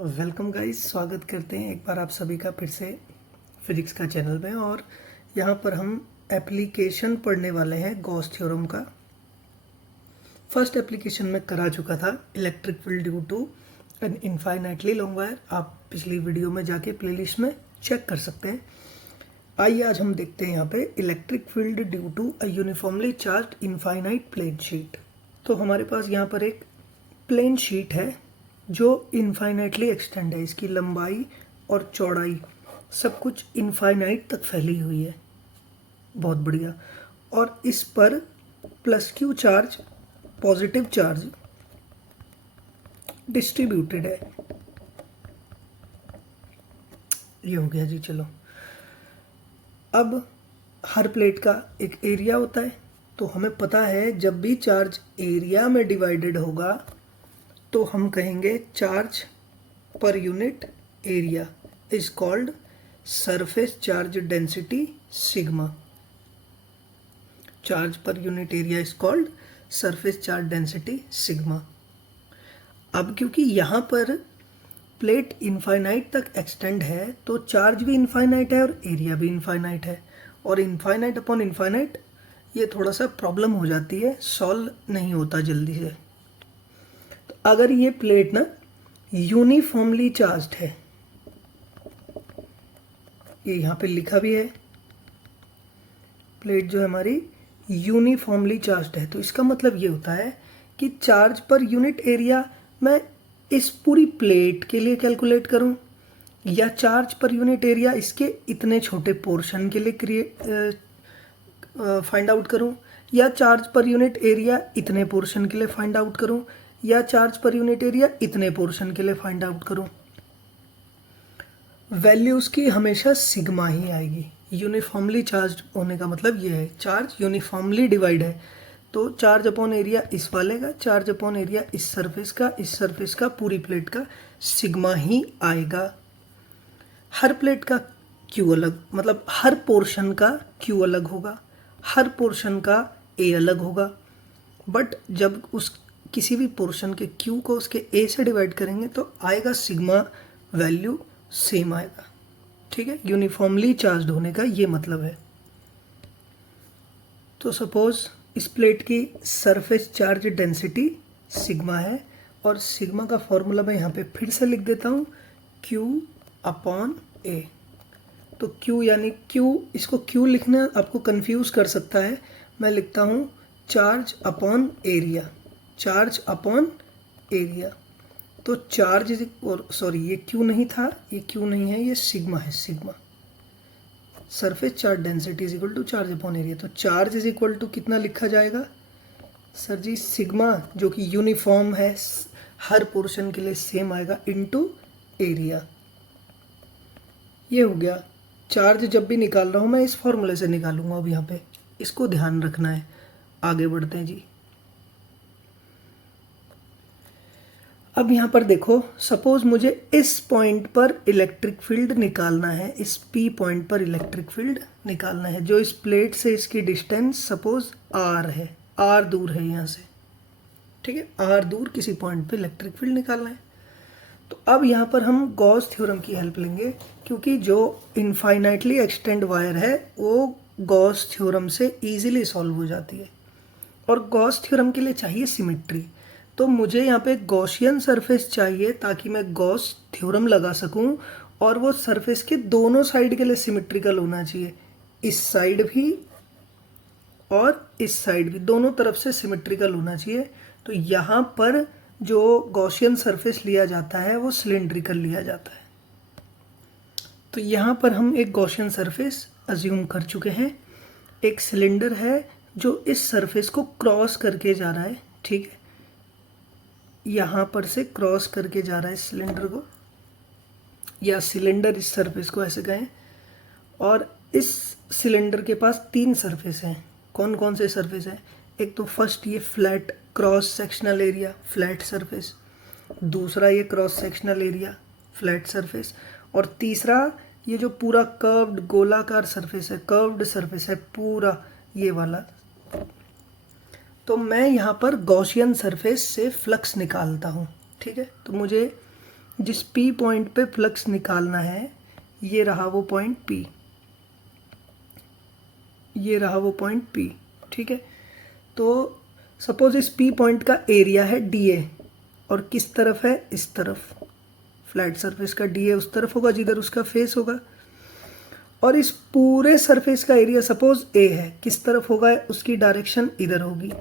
Welcome guys, स्वागत करते हैं एक बार आप सभी का फिर से फिजिक्स का चैनल में। और यहाँ पर हम एप्लीकेशन पढ़ने वाले हैं गॉस थ्योरम का। फर्स्ट एप्लीकेशन में करा चुका था, electric field due to an infinitely long wire. आप पिछली वीडियो में जाके प्लेलिस्ट में चेक कर सकते हैं। आइए आज हम देखते हैं यहाँ पे electric field due to a uniformly charged infinite plane sheet. तो हमारे पास यहाँ पर एक प्लेन शीट है जो इनफाइनाइटली एक्सटेंड है। इसकी लंबाई और चौड़ाई सब कुछ इनफाइनाइट तक फैली हुई है, बहुत बढ़िया। और इस पर plus Q charge, positive charge distributed है। ये हो गया जी। चलो, अब हर प्लेट का एक एरिया होता है, तो हमें पता है जब भी चार्ज एरिया में डिवाइडेड होगा तो हम कहेंगे charge per unit area is called surface charge density sigma. Charge per unit area is called surface charge density sigma. अब क्योंकि यहाँ पर प्लेट इनफाइनाइट तक एक्सटेंड है तो चार्ज भी इनफाइनाइट है और एरिया भी इनफाइनाइट है, और इनफाइनाइट अपॉन इनफाइनाइट ये थोड़ा सा प्रॉब्लम हो जाती है, सॉल्व नहीं होता जल्दी से। तो अगर ये प्लेट ना यूनिफॉर्मली चार्ज्ड है, ये यहाँ पे लिखा भी है, प्लेट जो है हमारी यूनिफॉर्मली चार्ज्ड है, तो इसका मतलब ये होता है कि चार्ज पर यूनिट एरिया मैं इस पूरी प्लेट के लिए कैलकुलेट करूं या चार्ज पर यूनिट एरिया इसके इतने छोटे पोर्शन के लिए फाइंड आउट करूं, या चार्ज पर यूनिट एरिया इतने पोर्शन के लिए फाइंड आउट करूं, या चार्ज पर यूनिट एरिया इतने पोर्शन के लिए फाइंड आउट करूं, वैल्यू उसकी हमेशा सिग्मा ही आएगी। यूनिफॉर्मली चार्ज होने का मतलब ये है, चार्ज यूनिफॉर्मली डिवाइड है तो चार्ज अपॉन एरिया इस वाले का, चार्ज अपॉन एरिया इस सरफेस का, इस सरफेस का, पूरी प्लेट का सिग्मा ही आएगा। हर प्लेट का क्यू अलग, मतलब हर पोर्शन का क्यू अलग होगा, हर पोर्शन का ए अलग होगा, बट जब उस किसी भी पोर्शन के क्यू को उसके ए से डिवाइड करेंगे तो आएगा सिग्मा, वैल्यू सेम आएगा। ठीक है, यूनिफॉर्मली चार्ज्ड होने का ये मतलब है। तो सपोज इस प्लेट की सरफेस चार्ज डेंसिटी सिग्मा है, और सिग्मा का फॉर्मूला मैं यहाँ पे फिर से लिख देता हूँ, Q अपॉन ए। तो Q यानी Q, इसको Q लिखना आपको कंफ्यूज कर सकता है, मैं लिखता हूँ charge upon area, charge upon area. तो चार्ज और सॉरी ये Q नहीं था, ये Q नहीं है, ये सिग्मा है, sigma. Surface charge density is equal to charge upon area. तो चार्ज इज इक्वल टू कितना लिखा जाएगा सर जी? सिग्मा, जो कि यूनिफॉर्म है, हर पोर्शन के लिए सेम आएगा, इनटू एरिया। ये हो गया। चार्ज जब भी निकाल रहा हूँ मैं इस फॉर्मूले से निकालूंगा, अब यहाँ पे इसको ध्यान रखना है। आगे बढ़ते हैं जी। अब यहाँ पर देखो, सपोज मुझे इस पॉइंट पर इलेक्ट्रिक फील्ड निकालना है, इस P पॉइंट पर इलेक्ट्रिक फील्ड निकालना है, जो इस प्लेट से इसकी डिस्टेंस सपोज R है, R दूर है यहाँ से। ठीक है, R दूर किसी पॉइंट पे इलेक्ट्रिक फील्ड निकालना है। तो अब यहाँ पर हम गॉस थ्योरम की हेल्प लेंगे, क्योंकि जो इनफाइनाइटली एक्सटेंड वायर है वो गॉस थ्योरम से ईजिली सॉल्व हो जाती है, और गॉस थ्योरम के लिए चाहिए सिमेट्री। तो मुझे यहाँ पे गॉसियन सरफेस चाहिए ताकि मैं गॉस थ्योरम लगा सकूं, और वो सरफेस के दोनों साइड के लिए सिमेट्रिकल होना चाहिए, इस साइड भी और इस साइड भी, दोनों तरफ से सिमेट्रिकल होना चाहिए। तो यहाँ पर जो गॉसियन सरफेस लिया जाता है वो सिलेंड्रिकल लिया जाता है। तो यहाँ पर हम एक गॉसियन सरफेस अज्यूम कर चुके हैं। एक सिलेंडर है जो इस सरफेस को क्रॉस करके जा रहा है। ठीक है, यहाँ पर से क्रॉस करके जा रहा है सिलेंडर को, या सिलेंडर इस सरफेस को ऐसे कहें। और इस सिलेंडर के पास तीन सरफेस हैं। कौन कौन से सरफेस हैं? एक तो फर्स्ट ये flat cross sectional area, flat surface. दूसरा ये cross sectional area, flat surface. और तीसरा ये जो पूरा कर्व्ड गोलाकार सरफेस है, कर्व्ड सरफेस है पूरा, ये वाला। तो मैं यहाँ पर गॉसियन सरफेस से फ्लक्स निकालता हूँ। ठीक है, तो मुझे जिस P पॉइंट पे फ्लक्स निकालना है, ये रहा वो पॉइंट P, ये रहा वो पॉइंट P, ठीक है। तो सपोज इस P पॉइंट का एरिया है dA और किस तरफ है, इस तरफ, फ्लैट सरफेस का dA उस तरफ होगा जिधर उसका फेस होगा, और इस पूरे सरफेस का एरिया सपोज A है, किस तरफ होगा, उसकी डायरेक्शन इधर होगी।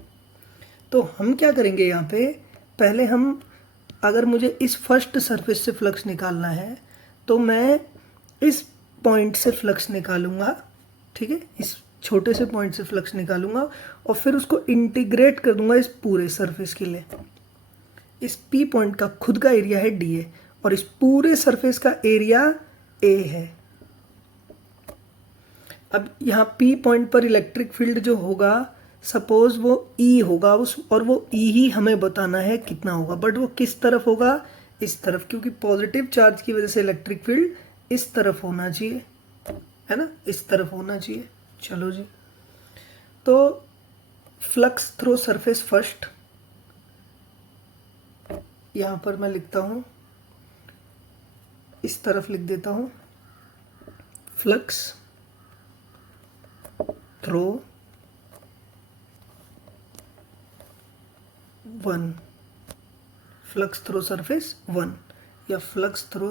तो हम क्या करेंगे यहाँ पे, पहले हम, अगर मुझे इस फर्स्ट सरफेस से फ्लक्स निकालना है तो मैं इस पॉइंट से फ्लक्स निकालूंगा, ठीक है, इस छोटे से पॉइंट से फ्लक्स निकालूंगा और फिर उसको इंटीग्रेट कर दूंगा इस पूरे सरफेस के लिए। इस P पॉइंट का खुद का एरिया है dA और इस पूरे सरफेस का एरिया A है। अब यहाँ P पॉइंट पर इलेक्ट्रिक फील्ड जो होगा, सपोज वो E होगा उस, और वो E ही हमें बताना है कितना होगा, बट वो किस तरफ होगा, इस तरफ, क्योंकि पॉजिटिव चार्ज की वजह से इलेक्ट्रिक फील्ड इस तरफ होना चाहिए, है ना, इस तरफ होना चाहिए। चलो जी, तो फ्लक्स थ्रू सरफेस फर्स्ट, यहाँ पर मैं लिखता हूँ, इस तरफ लिख देता हूँ, flux through 1, flux through surface 1, या फ्लक्स थ्रू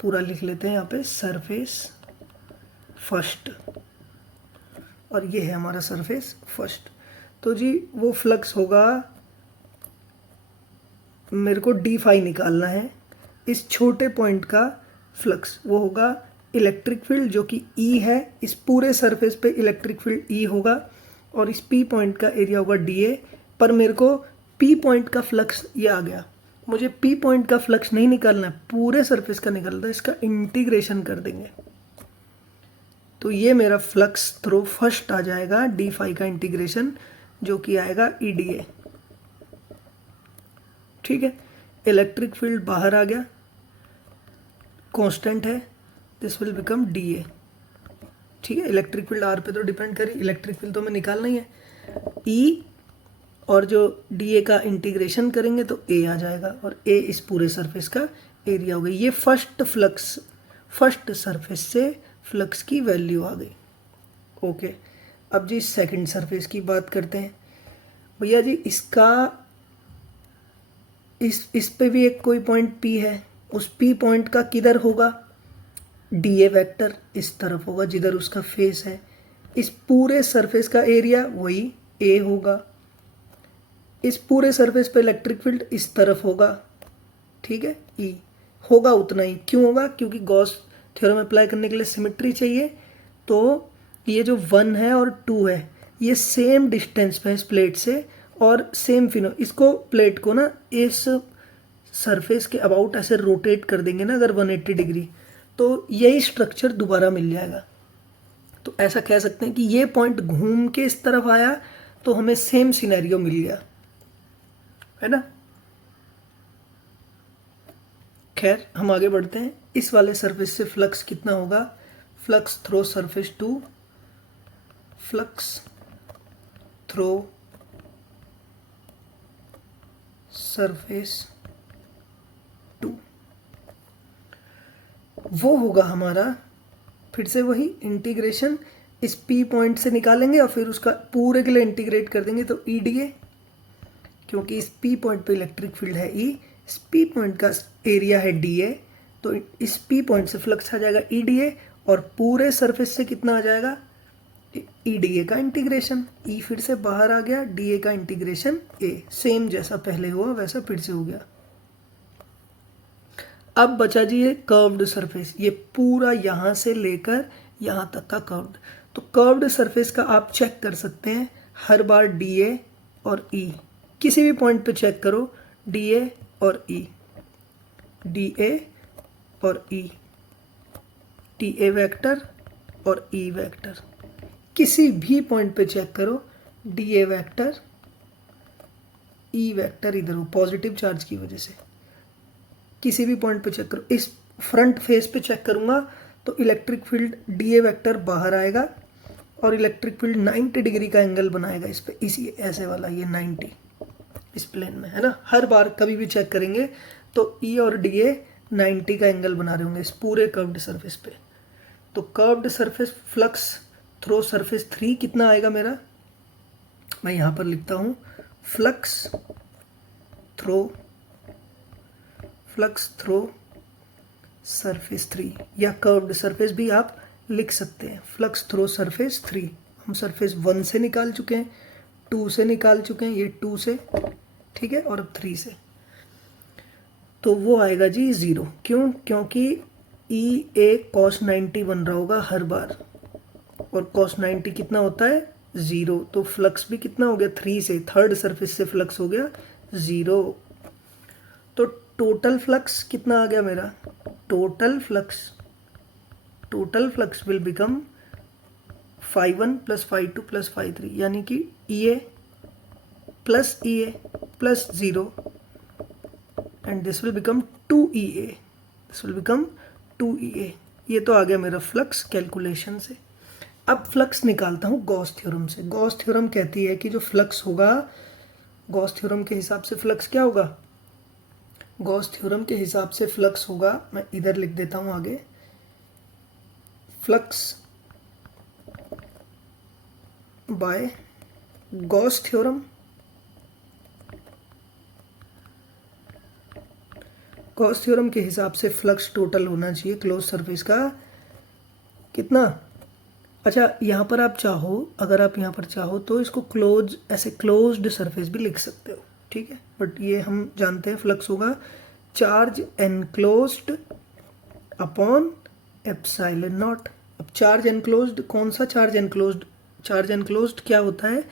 पूरा लिख लेते हैं यहाँ पे सरफेस फर्स्ट, और ये है हमारा सरफेस फर्स्ट। तो जी वो फ्लक्स होगा, मेरे को d फाई निकालना है, इस छोटे पॉइंट का फ्लक्स वो होगा इलेक्ट्रिक फील्ड जो कि E है, इस पूरे सरफेस पे इलेक्ट्रिक फील्ड E होगा, और इस P पॉइंट का एरिया होगा dA। पर मेरे को P पॉइंट का फ्लक्स ये आ गया, मुझे P पॉइंट का फ्लक्स नहीं निकालना है, पूरे सरफेस का निकालना है, इसका इंटीग्रेशन कर देंगे। तो ये मेरा फ्लक्स थ्रू फर्स्ट आ जाएगा, d फाई का इंटीग्रेशन जो कि आएगा EDA, ठीक है। इलेक्ट्रिक फील्ड बाहर आ गया, कांस्टेंट है, दिस विल बिकम dA, ठीक है। इलेक्ट्रिक फील्ड R पे तो डिपेंड करी, इलेक्ट्रिक फील्ड तो हमें निकालना ही है, E और जो dA का इंटीग्रेशन करेंगे तो A आ जाएगा, और A इस पूरे सरफेस का एरिया हो गई। ये फर्स्ट फ्लक्स, फर्स्ट सरफेस से फ्लक्स की वैल्यू आ गई। ओके, अब जी सेकंड सरफेस की बात करते हैं। भैया जी इसका, इस पे भी एक कोई पॉइंट P है, उस P पॉइंट का किधर होगा, dA वेक्टर इस तरफ होगा जिधर उसका फेस है, इस पूरे सरफेस का एरिया वही A होगा, इस पूरे सरफेस पे इलेक्ट्रिक फील्ड इस तरफ होगा, ठीक है, E होगा उतना ही। क्यों होगा, क्योंकि गॉस थ्योरम अप्लाई करने के लिए सिमेट्री चाहिए। तो ये जो 1 है और 2 है ये सेम डिस्टेंस पे है इस प्लेट से, और सेम फिनो, इसको प्लेट को ना इस सरफेस के अबाउट ऐसे रोटेट कर देंगे ना अगर 180 डिग्री, तो यही स्ट्रक्चर दोबारा मिल जाएगा। तो ऐसा कह सकते हैं कि ये पॉइंट घूम के इस तरफ आया तो हमें सेम सिनेरियो मिल गया, है ना। खैर हम आगे बढ़ते हैं। इस वाले सरफेस से फ्लक्स कितना होगा, flux throw surface 2, flux throw surface 2, वो होगा हमारा, फिर से वही इंटीग्रेशन इस P पॉइंट से निकालेंगे और फिर उसका पूरे के लिए इंटीग्रेट कर देंगे तो EDA, क्योंकि इस P पॉइंट पे इलेक्ट्रिक फील्ड है E, इस P पॉइंट का एरिया है dA, तो इस P पॉइंट से फ्लक्स आ जाएगा EDA, और पूरे सरफेस से कितना आ जाएगा, EDA का इंटीग्रेशन, E फिर से बाहर आ गया, DA का इंटीग्रेशन A, सेम जैसा पहले हुआ वैसा फिर से हो गया। अब बचा जी ये कर्व्ड सरफेस, ये पूरा यहाँ से लेकर यहाँ तक का कर्व्ड। तो कर्व्ड सरफेस का आप चेक कर सकते हैं हर बार DA और E, किसी भी पॉइंट पे चेक करो, DA और E, DA और E, TA वेक्टर और E वेक्टर, किसी भी पॉइंट पे चेक करो, DA वेक्टर E वेक्टर इधर हो पॉजिटिव चार्ज की वजह से, किसी भी पॉइंट पे चेक करो। इस फ्रंट फेस पे चेक करूंगा तो इलेक्ट्रिक फील्ड DA वेक्टर बाहर आएगा और इलेक्ट्रिक फील्ड 90 डिग्री का एंगल बनाएगा इस पे, इसी ऐसे वाला ये 90 इस प्लेन में, है ना। हर बार कभी भी चेक करेंगे तो E और DA 90 का एंगल बना रहे होंगे इस पूरे कर्व्ड सरफेस पे। तो curved surface flux throw surface 3 कितना आएगा मेरा, मैं यहाँ पर लिखता हूँ फ्लक्स थ्रो सरफेस 3, या कर्व्ड सरफेस भी आप लिख सकते हैं। फ्लक्स थ्रो सरफेस 3, हम सरफेस 1 से निकाल चुके हैं, 2 से निकाल चुके हैं, ये 2 से, ठीक है, और अब 3 से। तो वो आएगा जी 0। क्यों? क्योंकि ई ए cos 90 बन रहा होगा हर बार, और cos 90 कितना होता है 0। तो फ्लक्स भी कितना हो गया 3 से, थर्ड सरफेस से फ्लक्स हो गया 0। तो टोटल फ्लक्स कितना आ गया मेरा, total flux will become φ1 plus φ2 plus φ3, यानी कि EA plus EA plus 0, and this will become 2EA, ये तो आ गया मेरा फ्लक्स कैलकुलेशन से। अब फ्लक्स निकालता हूँ गॉस थ्योरम से। गॉस थ्योरम कहती है कि जो फ्लक्स होगा, गॉस थ्योरम के हिसाब से फ्लक्स क्या होगा, गॉस थ्योरम के हिसाब से फ्लक्स होगा, मैं इधर लिख देता हूँ आगे, flux by Gauss theorem, Gauss theorem के हिसाब से फ्लक्स टोटल होना चाहिए क्लोज सरफेस का कितना। अच्छा, यहाँ पर आप चाहो, अगर आप यहाँ पर चाहो तो इसको क्लोज, ऐसे क्लोज्ड सरफेस भी लिख सकते हो, ठीक है, बट ये हम जानते हैं फ्लक्स होगा charge enclosed upon epsilon not. अब चार्ज एनक्लोज्ड, कौन सा चार्ज एनक्लोज्ड, चार्ज एनक्लोज्ड क्या होता है,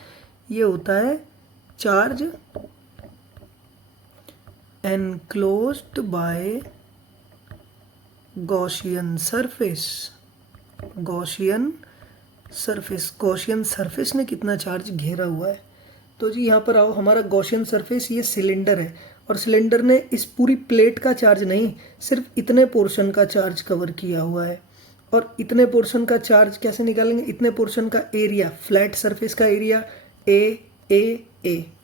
ये होता है charge enclosed bye Gaussian surface. Gaussian surface ने कितना चार्ज घेरा हुआ है। तो जी यहाँ पर आओ, हमारा गॉसियन सरफेस ये सिलेंडर है, और सिलेंडर ने इस पूरी प्लेट का चार्ज नहीं, सिर्फ इतने पोर्शन का चार्ज कवर किया हुआ है। और इतने पोर्शन का चार्ज कैसे निकालेंगे, इतने पोर्शन का एरिया, फ्लैट सरफेस का एरिया ए,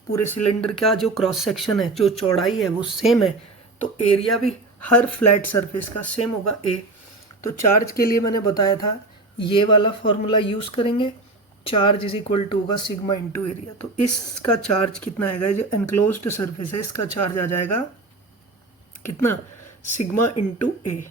पूरे सिलेंडर का जो क्रॉस सेक्शन है, जो चौड़ाई है वो सेम है, तो एरिया भी हर फ्लैट सरफेस का सेम होगा ए। तो चार्ज के लिए मैंने बताया था ये वाला फॉर्मूला यूज करेंगे, चार्ज इज इक्वल टू होगा सिग्मा इंटू एरिया। तो इसका चार्ज कितना आएगा, जो एनक्लोज्ड सरफेस है इसका चार्ज आ जाएगा कितना, सिग्मा इंटू ए,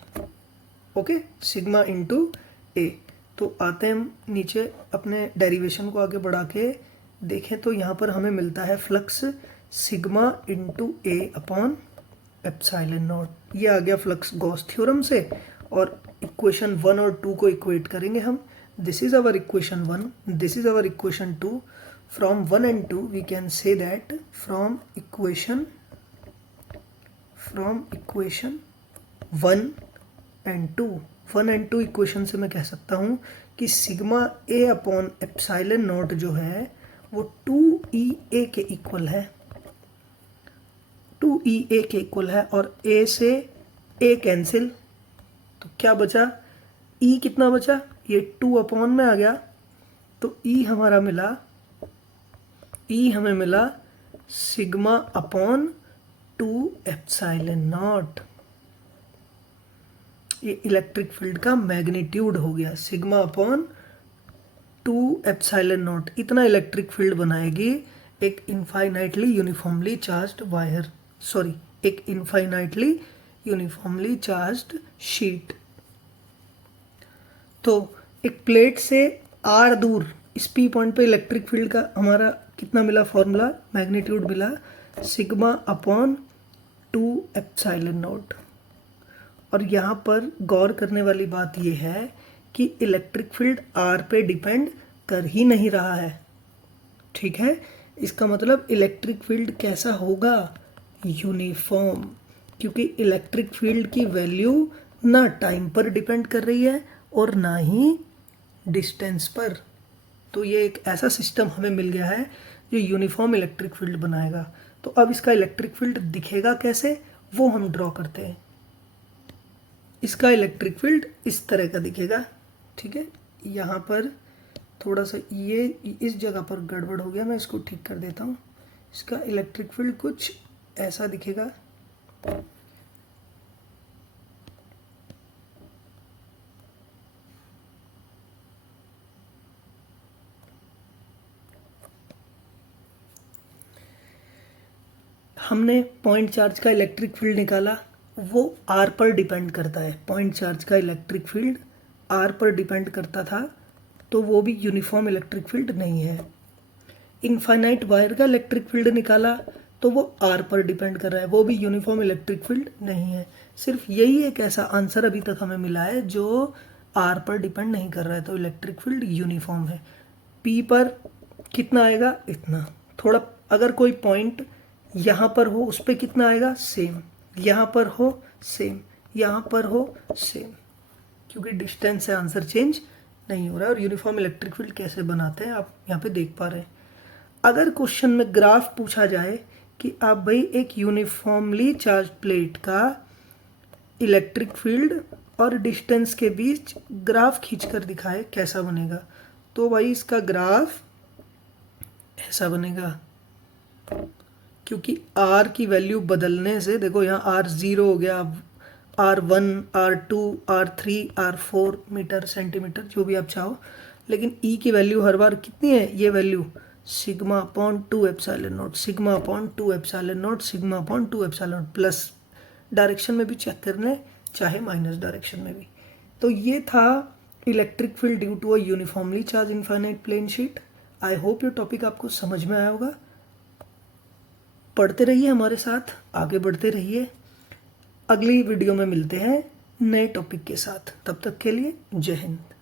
ओके, सिग्मा इंटू ए। तो आते हैं हम नीचे अपने डेरिवेशन को आगे बढ़ा के देखें, तो यहाँ पर हमें मिलता है flux sigma into A upon epsilon not, ये आ गया फ्लक्स गॉस थ्योरम से। और इक्वेशन 1 और 2 को इक्वेट करेंगे हम, this is our equation 1, this is our equation 2, from 1 and 2 we can say that from equation 1 and 2 equation से मैं कह सकता हूँ कि sigma A upon epsilon naught जो है वो 2EA के इक्वल है, 2EA के इक्वल है, और A से A कैंसिल, तो क्या बचा, E कितना बचा, ये 2 अपॉन में आ गया, तो E हमें मिला सिग्मा अपॉन 2 एप्सिलॉन नॉट। ये इलेक्ट्रिक फील्ड का मैग्नीट्यूड हो गया, सिग्मा अपॉन 2 एप्सिलॉन नॉट। इतना इलेक्ट्रिक फील्ड बनाएगी एक infinitely uniformly charged wire, sorry, एक इनफाइनाइटली यूनिफॉर्मली चार्ज्ड शीट। तो एक प्लेट से r दूर इस P पॉइंट पे इलेक्ट्रिक फील्ड का हमारा कितना मिला फॉर्मूला, मैग्नीट्यूड मिला सिग्मा अपॉन 2 एप्सिलॉन नॉट। और यहाँ पर गौर करने वाली बात यह है कि इलेक्ट्रिक फील्ड r पे डिपेंड कर ही नहीं रहा है, ठीक है। इसका मतलब इलेक्ट्रिक फील्ड कैसा होगा, यूनिफॉर्म, क्योंकि इलेक्ट्रिक फील्ड की वैल्यू ना टाइम पर डिपेंड कर रही है और ना ही डिस्टेंस पर। तो ये एक ऐसा सिस्टम हमें मिल गया है जो यूनिफॉर्म इलेक्ट्रिक फील्ड बनाएगा। तो अब इसका इलेक्ट्रिक फील्ड दिखेगा कैसे, वो हम ड्रॉ करते हैं। इसका इलेक्ट्रिक फील्ड इस तरह का दिखेगा, ठीक है। यहाँ पर थोड़ा सा ये इस जगह पर गड़बड़ हो गया, मैं इसको ठीक कर देता हूँ। इसका इलेक्ट्रिक फील्ड कुछ ऐसा दिखेगा, हमने पॉइंट चार्ज का इलेक्ट्रिक फील्ड निकाला, वो आर पर डिपेंड करता है। पॉइंट चार्ज का इलेक्ट्रिक फील्ड आर पर डिपेंड करता था, तो वो भी यूनिफॉर्म इलेक्ट्रिक फील्ड नहीं है। इनफाइनाइट वायर का इलेक्ट्रिक फील्ड निकाला, तो वो आर पर डिपेंड कर रहा है, वो भी यूनिफॉर्म इलेक्ट्रिक फील्ड नहीं है। सिर्फ यही एक ऐसा आंसर अभी तक हमें मिला है जो आर पर डिपेंड नहीं कर रहा है, तो इलेक्ट्रिक फील्ड यूनिफॉर्म है। पी पर कितना आएगा, इतना। थोड़ा अगर कोई पॉइंट यहाँ पर हो उस पर कितना आएगा, सेम। यहाँ पर हो सेम, यहाँ पर हो सेम, क्योंकि डिस्टेंस से आंसर चेंज नहीं हो रहा है। और यूनिफॉर्म इलेक्ट्रिक फील्ड कैसे बनाते हैं आप यहाँ पे देख पा रहे हैं। अगर क्वेश्चन में ग्राफ पूछा जाए कि आप भाई एक यूनिफॉर्मली चार्ज प्लेट का इलेक्ट्रिक फील्ड और डिस्टेंस के बीच ग्राफ खींचकर दिखाए, कैसा बनेगा, तो भाई इसका ग्राफ ऐसा बनेगा। क्योंकि आर की वैल्यू बदलने से, देखो यहाँ आर 0 हो गया, R1, R2, R3, R4 metre centimetre जो भी आप चाहो, लेकिन E की वैल्यू हर बार कितनी है, ये value sigma upon 2 epsilon not, sigma upon 2 epsilon not, sigma upon 2 epsilon not, plus direction में भी चेक करने चाहे माइनस डायरेक्शन में भी। तो ये था electric field due to a uniformly charge infinite plane sheet. I hope ये टॉपिक आपको समझ में आया होगा। पढ़ते रहिए हमारे साथ, आगे बढ़ते रहिए। अगली वीडियो में मिलते हैं नए टॉपिक के साथ, तब तक के लिए जय हिंद।